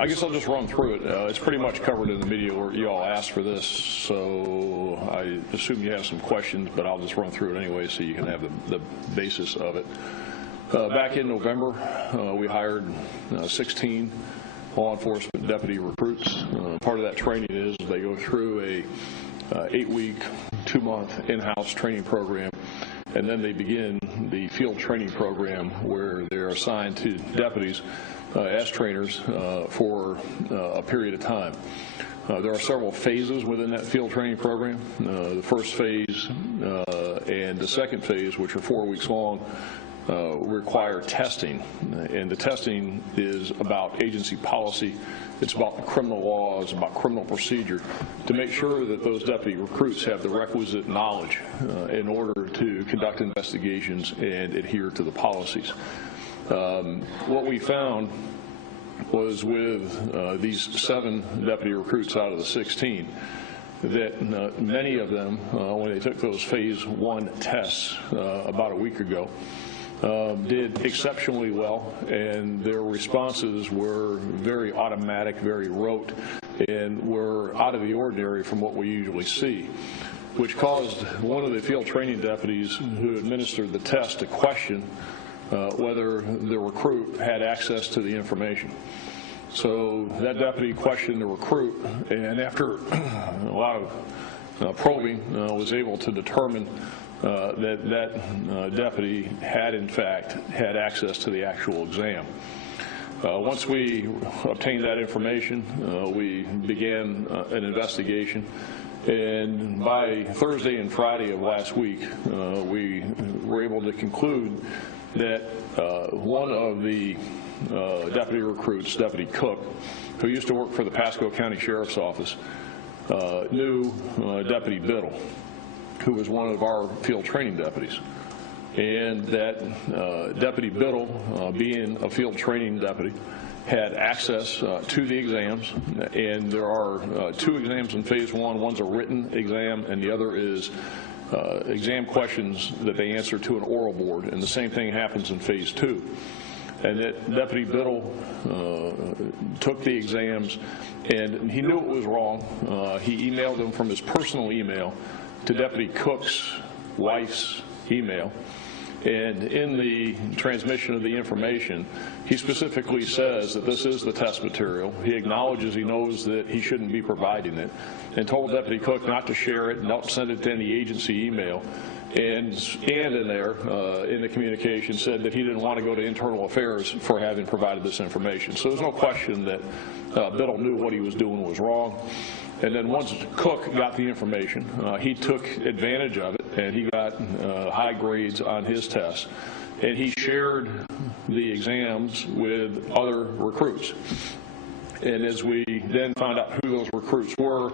I guess I'll just run through it. It's pretty much covered in the media where you all asked for this, so I assume you have some questions, but I'll just run through it anyway so you can have the basis of it. Back in November, we hired 16 law enforcement deputy recruits. Part of that training is they go through a 8-week, 2-month in-house training program, and then they begin the field training program where they're assigned to deputies as trainers for a period of time. There are several phases within that field training program. The first phase and the second phase, which are 4 weeks long, require testing, and the testing is about agency policy. It's about the criminal laws, about criminal procedure, to make sure that those deputy recruits have the requisite knowledge in order to conduct investigations and adhere to the policies. What we found was with these 7 deputy recruits out of the 16, that many of them, when they took those phase 1 tests about a week ago, did exceptionally well, and their responses were very automatic, very rote, and were out of the ordinary from what we usually see, which caused one of the field training deputies who administered the test to question whether the recruit had access to the information. So that deputy questioned the recruit, and after a lot of probing, was able to determine that deputy had in fact had access to the actual exam. Once we obtained that information, we began an investigation, and by Thursday and Friday of last week, we were able to conclude that one of the deputy recruits, Deputy Cook, who used to work for the Pasco County Sheriff's Office, knew Deputy Biddle, who was one of our field training deputies, and that Deputy Biddle, being a field training deputy, had access to the exams, and there are 2 exams in phase 1. One's a written exam, and the other is exam questions that they answer to an oral board, and the same thing happens in phase 2. And that Deputy Biddle took the exams, and he knew it was wrong. He emailed them from his personal email to Deputy Cook's wife's email, and in the transmission of the information, he specifically says that this is the test material. He acknowledges he knows that he shouldn't be providing it, and told Deputy Cook not to share it, not send it to any agency email, and in there, in the communication, said that he didn't want to go to internal affairs for having provided this information. So there's no question that Biddle knew what he was doing was wrong. And then once Cook got the information, he took advantage of it, and he got high grades on his tests. And he shared the exams with other recruits. And as we then found out who those recruits were,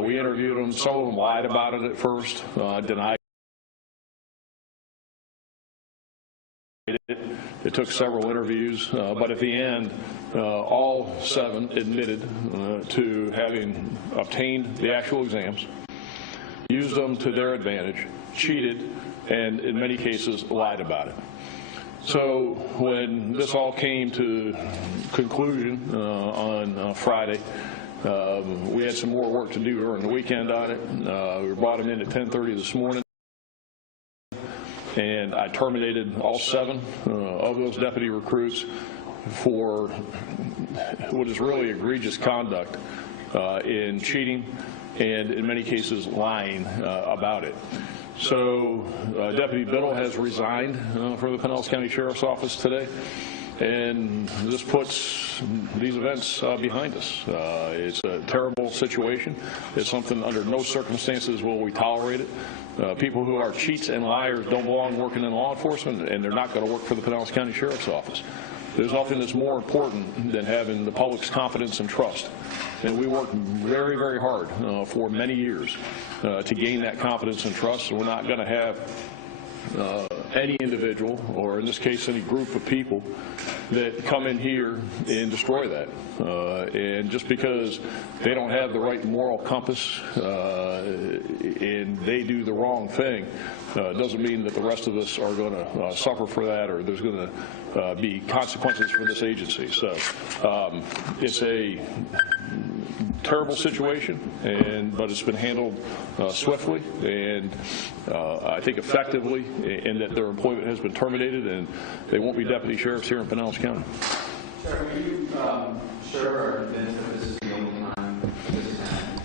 we interviewed them. Some of them lied about it at first, denied it. It took several interviews, but at the end, all 7 admitted to having obtained the actual exams, used them to their advantage, cheated, and in many cases lied about it. So when this all came to conclusion on Friday, we had some more work to do during the weekend on it. We brought them in at 10:30 this morning, and I terminated all 7 of those deputy recruits for what is really egregious conduct in cheating and in many cases lying about it. So Deputy Biddle has resigned from the Pinellas County Sheriff's Office today, and this puts these events behind us. It's a terrible situation. It's something under no circumstances will we tolerate it. People who are cheats and liars don't belong working in law enforcement, and they're not going to work for the Pinellas County Sheriff's Office. There's nothing that's more important than having the public's confidence and trust. And we worked very, very hard for many years to gain that confidence and trust, and we're not going to have any individual, or in this case any group of people, that come in here and destroy that. And just because they don't have the right moral compass and they do the wrong thing doesn't mean that the rest of us are going to suffer for that, or there's going to be consequences for this agency. So it's a terrible situation, but it's been handled swiftly and I think effectively, in that their employment has been terminated and they won't be deputy sheriffs here in Pinellas County. Sir, are you sure or convinced that this is the only time this is happening?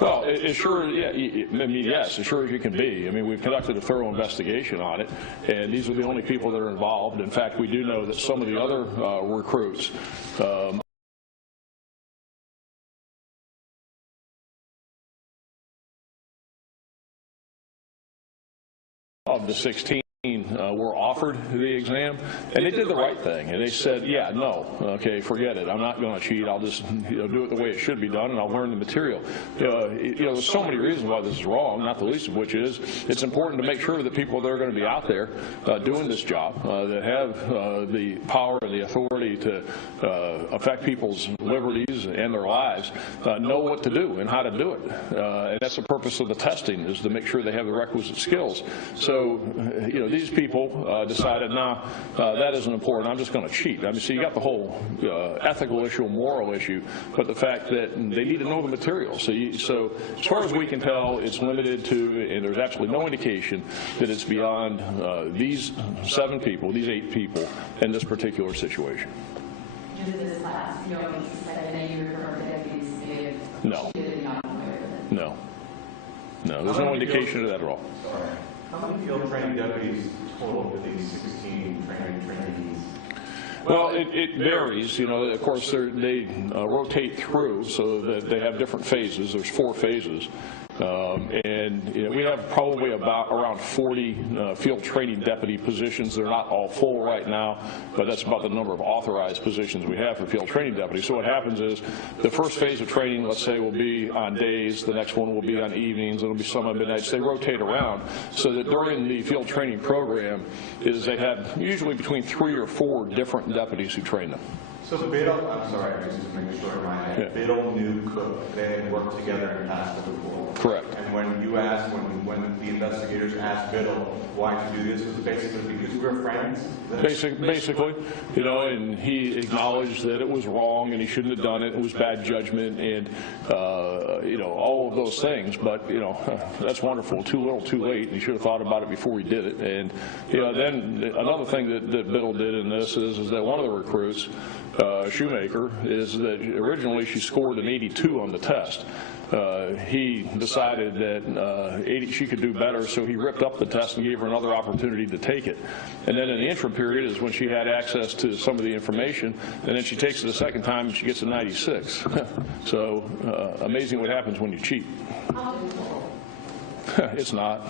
Well, as sure, yeah, I mean, yes, as sure as you can be. I mean, we've conducted a thorough investigation on it, and these are the only people that are involved. In fact, we do know that some of the other recruits of the 16 were offered the exam, and they did the right thing, and they said, yeah, no, okay, forget it, I'm not going to cheat, I'll just do it the way it should be done, and I'll learn the material. There's so many reasons why this is wrong, not the least of which is it's important to make sure that people that are going to be out there doing this job, that have the power and the authority to affect people's liberties and their lives, know what to do and how to do it. And that's the purpose of the testing, is to make sure they have the requisite skills. So, these people decided, nah, that isn't important, I'm just going to cheat. I mean, so you got the whole ethical issue, moral issue, but the fact that they need to know the material. So as far as we can tell, it's limited to, and there's absolutely no indication that it's beyond these 7 people, these 8 people, in this particular situation. Just this class, you know, you refer to deputies. No. No. No, there's no indication of that at all. Sorry. How many field training deputies total for these 16 trainees? Well, it varies. Of course, they rotate through so that they have different phases. There's 4 phases. And we have probably around 40 field training deputy positions. They're not all full right now, but that's about the number of authorized positions we have for field training deputies. So what happens is the first phase of training, let's say, will be on days. The next one will be on evenings. It'll be some on midnights. They rotate around so that during the field training program they have usually between 3 or 4 different deputies who train them. So Biddle, I'm sorry, just to make sure in my head, yeah. Biddle knew Cook. They had worked together and passed it before. Correct. And when you asked, when the investigators asked Biddle why to do this, was it basically because we're friends? Basically, and he acknowledged that it was wrong and he shouldn't have done it. It was bad judgment and, all of those things. But, that's wonderful. Too little, too late. And he should have thought about it before he did it. And, then another thing that Biddle did in this is that one of the recruits, Shoemaker, is that originally she scored an 82 on the test. He decided that she could do better, so he ripped up the test and gave her another opportunity to take it. And then in the interim period is when she had access to some of the information, and then she takes it a second time and she gets a 96. So amazing what happens when you cheat. It's not.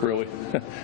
Really.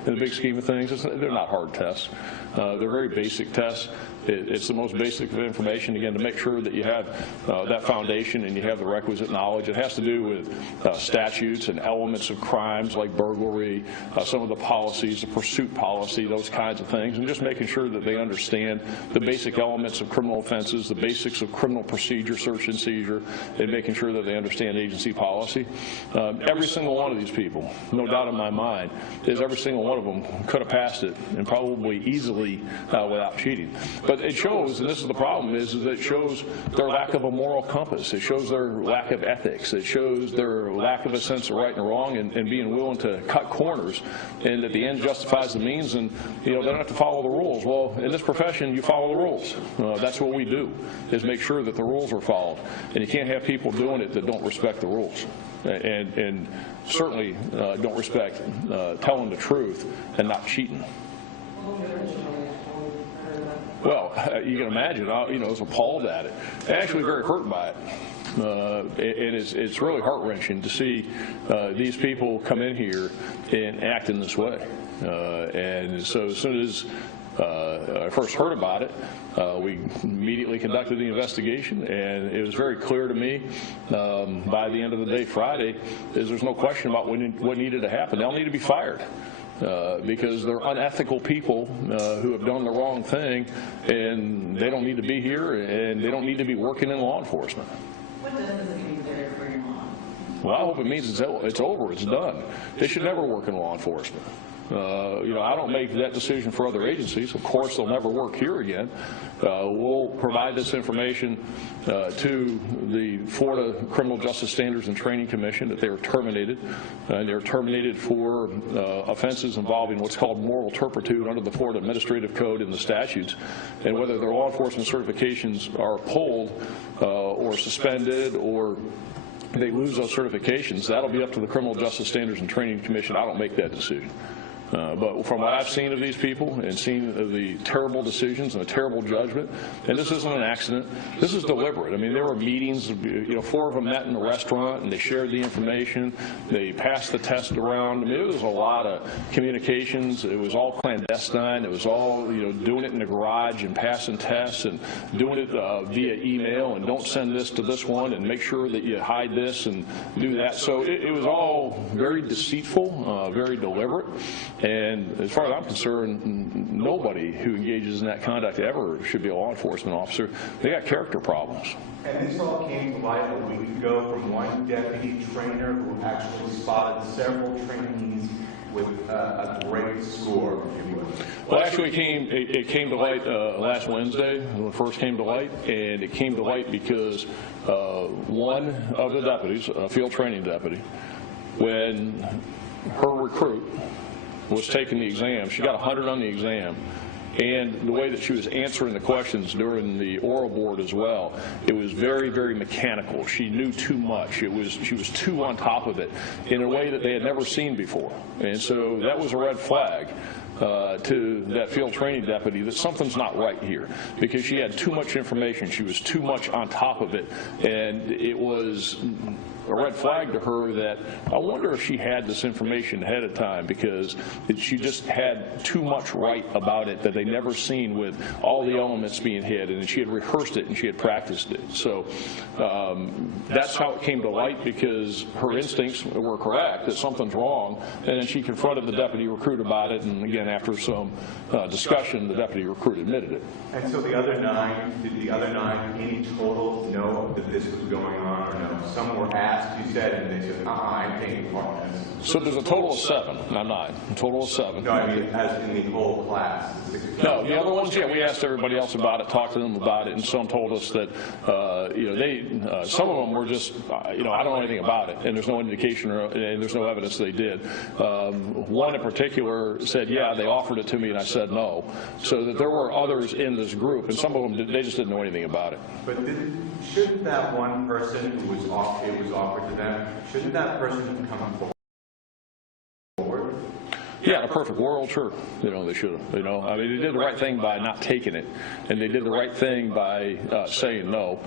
In the big scheme of things, they're not hard tests. They're very basic tests. It's the most basic of information, again, to make sure that you have that foundation and you have the requisite knowledge. It has to do with statutes and elements of crimes like burglary, some of the policies, the pursuit policy, those kinds of things, and just making sure that they understand the basic elements of criminal offenses, the basics of criminal procedure, search and seizure, and making sure that they understand agency policy. Every single one of these people, no doubt in my mind, is every single one of them could have passed it, and probably easily without cheating. But it shows, and this is the problem, is that it shows their lack of a moral compass. It shows their lack of ethics. It shows their lack of a sense of right and wrong, and being willing to cut corners, and at the end justifies the means, and they don't have to follow the rules. Well, in this profession, you follow the rules. That's what we do, is make sure that the rules are followed. And you can't have people doing it that don't respect the rules. And certainly don't respect telling the truth and not cheating. Well, you can imagine, I was appalled at it. Actually very hurt by it. And it's really heart-wrenching to see these people come in here and act in this way. And so as soon as I first heard about it, we immediately conducted the investigation, and it was very clear to me by the end of the day Friday is there's no question about what needed to happen. They'll need to be fired. because they're unethical people who have done the wrong thing, and they don't need to be here, and they don't need to be working in law enforcement. What does this mean for your mom? Well, I hope it means it's over, it's done. They should never work in law enforcement. I don't make that decision for other agencies. Of course, they'll never work here again. We'll provide this information to the Florida Criminal Justice Standards and Training Commission that they were terminated. And they're terminated for offenses involving what's called moral turpitude under the Florida Administrative Code and the statutes. And whether their law enforcement certifications are pulled or suspended or they lose those certifications, that'll be up to the Criminal Justice Standards and Training Commission. I don't make that decision. But from what I've seen of these people and seen of the terrible decisions and the terrible judgment, and this isn't an accident, this is deliberate. I mean, there were meetings, 4 of them met in a restaurant and they shared the information, they passed the test around. I mean, it was a lot of communications. It was all clandestine. It was all, doing it in the garage and passing tests and doing it via email, and don't send this to this one and make sure that you hide this and do that. So it was all very deceitful, very deliberate. And as far as I'm concerned, nobody who engages in that conduct ever should be a law enforcement officer. They got character problems. And this all came to light a week ago from one deputy trainer who actually spotted several trainees with a great score, if you will. Well, actually, it came to light last Wednesday when it first came to light, and it came to light because one of the deputies, a field training deputy, when her recruit was taking the exam, she got 100 on the exam, and the way that she was answering the questions during the oral board as well, it was very, very mechanical. She knew too much. She was too on top of it in a way that they had never seen before. And so that was a red flag to that field training deputy that something's not right here, because she had too much information. She was too much on top of it, and it was a red flag to her that I wonder if she had this information ahead of time, because she just had too much right about it that they never seen with all the elements being hit, and she had rehearsed it and she had practiced it. So that's how it came to light, because her instincts were correct that something's wrong, and then she confronted the deputy recruit about it, and again, after some discussion, the deputy recruit admitted it. And so the other 9, did the other 9 in total know that this was going on, or no? Some were asked, you said, and they said, I'm taking part in this. So there's a total of 7, not 9, a total of 7. No, I mean, as in the whole class. No, the other ones, yeah, we asked everybody else about it, talked to them about it, and some told us that, some of them were just, I don't know anything about it, and there's no indication and there's no evidence they did. One in particular said, yeah, they offered it to me, and I said no. So that there were others in this group, and some of them, they just didn't know anything about it. But shouldn't that one person who was offered to them, shouldn't that person come forward? Yeah, in a perfect world, sure. They should have. I mean, they did the right thing by not taking it, and they did the right thing by saying no.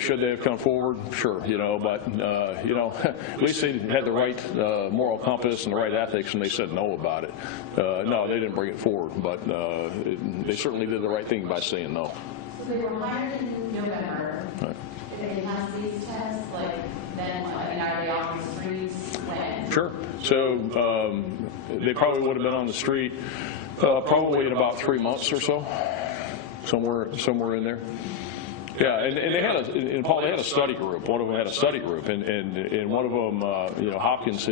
Should they have come forward? Sure. But at least they had the right moral compass and the right ethics, and they said no about it. No, they didn't bring it forward, but they certainly did the right thing by saying no. So they were hired in November. Right. If they pass these tests, then are they off the streets when? Sure. So they probably would have been on the street probably in about 3 months or so, somewhere in there. Yeah, and they had Paul, they had a study group. One of them had a study group, and one of them, Deputy Hopkins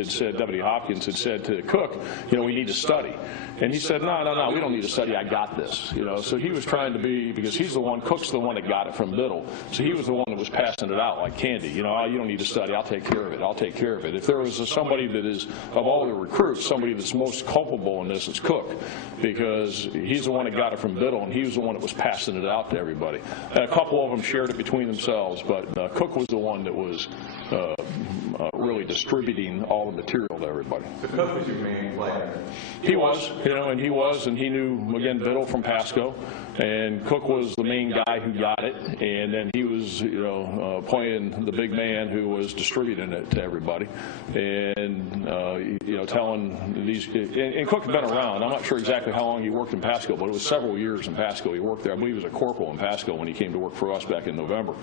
had said to Cook, we need to study. And he said, no, we don't need to study, I got this. So he was trying to be, because he's the one, Cook's the one that got it from Biddle. So he was the one that was passing it out like candy. You don't need to study, I'll take care of it, I'll take care of it. If there was somebody that is, of all the recruits, somebody that's most culpable in this, it's Cook, because he's the one that got it from Biddle, and he was the one that was passing it out to everybody. And a couple of them shared it between themselves, but Cook was the one that was really distributing all the material to everybody. So Cook was your main player. He was, and he knew, again, Biddle from Pasco, and Cook was the main guy who got it, and then he was, playing the big man who was distributing it to everybody, and, telling these, and Cook had been around. I'm not sure exactly how long he worked in Pasco, but it was several years in Pasco. He worked there. I believe he was a corporal in Pasco when he came to work for us AREST back in November.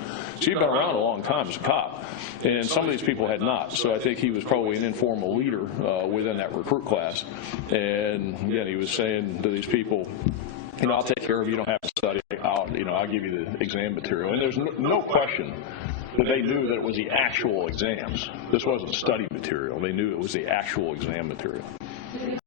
So he'd been around a long time as a cop, and some of these people had not. So I think he was probably an informal leader within that recruit class. And again, he was saying to these people, you know, I'll take care of you. You don't have to study. I'll give you the exam material. And there's no question that they knew that it was the actual exams. This wasn't study material. They knew it was the actual exam material. Did the